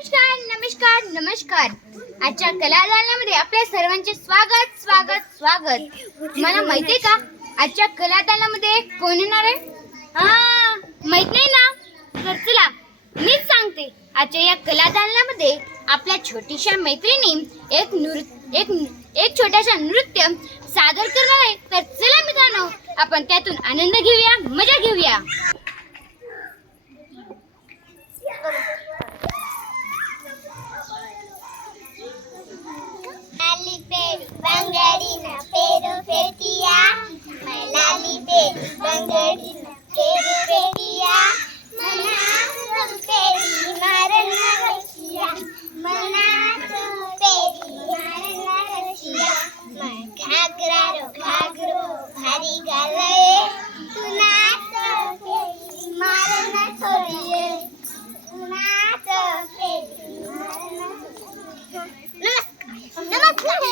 नमस्कार नमस्कार नमस्कार आजच्या कलादालनामध्ये आपल्या सर्वांचे स्वागत स्वागत स्वागत। मला माहितीये का आजच्या कलादालनामध्ये कोण येणार आहे? माहित नाही ना? तर चला मीच सांगते। आजच्या या कलादालनामध्ये आपल्या छोटीशा मैत्रिणी एक छोटासा नृत्य सादर करणार आहे। तर चला मित्रांनो, आपण त्यातून आनंद घेऊया, मजा घेऊया। लाली पेड़ी बंगड़ी न पेरो फेटिया, मैं लाली पेड़ी बंगड़ी न पेरो फेटिया, मना तुम पेड़ी मारन रसिया, मना तुम पेड़ी मारन रसिया, मैं घाघरो भारी गले, तू नाच पेड़ी मारन छोड़िए, तू नाच पेड़ी मारन छोड़िए। नमस्कार।